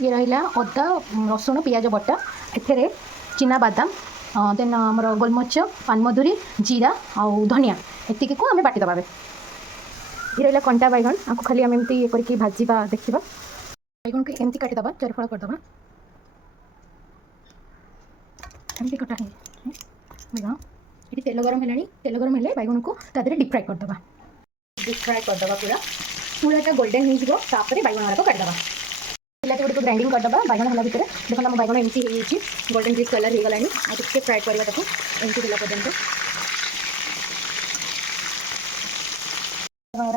ये रहा अदा रसुण पियाज बटा एथे चिना बादाम देन आमर गोलमरीच पानमधुरी जीरा आउ धनिया एतिक को आम बाटिदेवा ये रहा कंटा बैगन आपको खाली आम एमती करके भाजवा देखा बैगन को एमती काटिदेवा चारिफल करदेवा एमती कटा है बैगन ये तेल गरम है तेल गरम है बैगन को तादेह डीप फ्राए करदेवा पूरा पूरा गोल्डन हो बैगन गुड़ाक काटिदेवा बिलाती गुड़ ग्राइंडिंग करदेवा बैगन है भितर देखो आम बैगन एमती हो गोल्डन ग्रीन कलर हो गलानी आगे फ्राए करवा एमती देला पर्यंत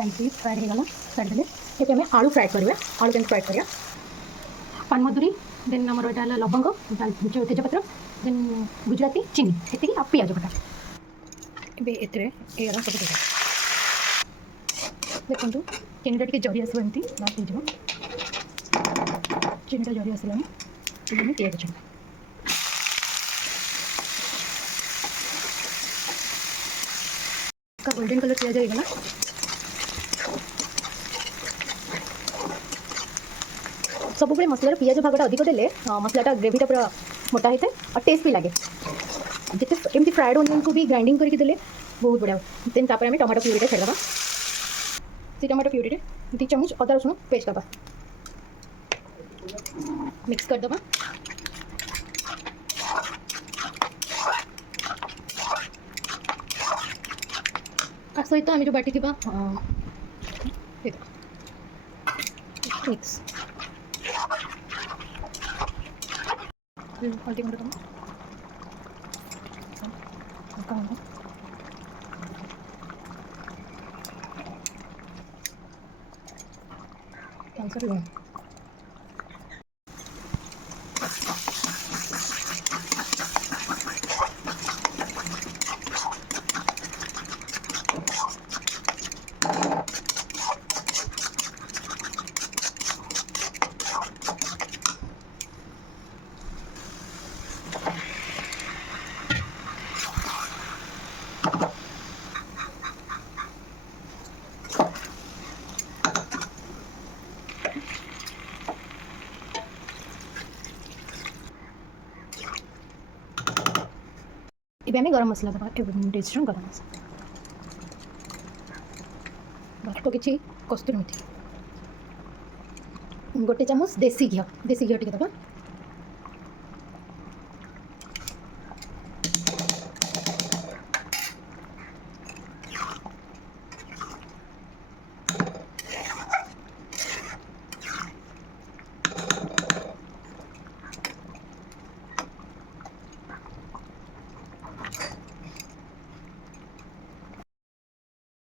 एमती फ्राए हो गला छाड़देले ये आम आलू फ्राए करवा आलू केमती फ्राए करवा पानमधुरी देन आमर यहाँ लवंग तेजपत्र देन गुजराती चीनी ये आ पियाज बटा ये सब देखो चीनीटा टी जरी आसो एमती लास्ट हो चीनीटा जरी आसला पियाज छड़ा गोल्डन कलर पियाज हो गला सब मसलार पियाज भागटा अधिक देले मसलाटा ग्रेवीटा पूरा मोटा होता है और टेस्ट भी लगे जिते एमती फ्राइड ओनियन को भी ग्राइंडिंग करके देले बहुत बढ़िया देन तापर आम टमाटो प्यूरीटा छाड़देवा से टमाटो प्यूरी 2 चम्मच अदा रसुण पेस्ट दबा मिक्स करदेवा सहित आम जो बाटी मिक्स हल्दी गुंड कैंसर लूण ये आम गरम मसला दबा टेस्ट गरम मसला अल्प कि कस्तूरी मेथी 1 चामच देसी घी टी दबा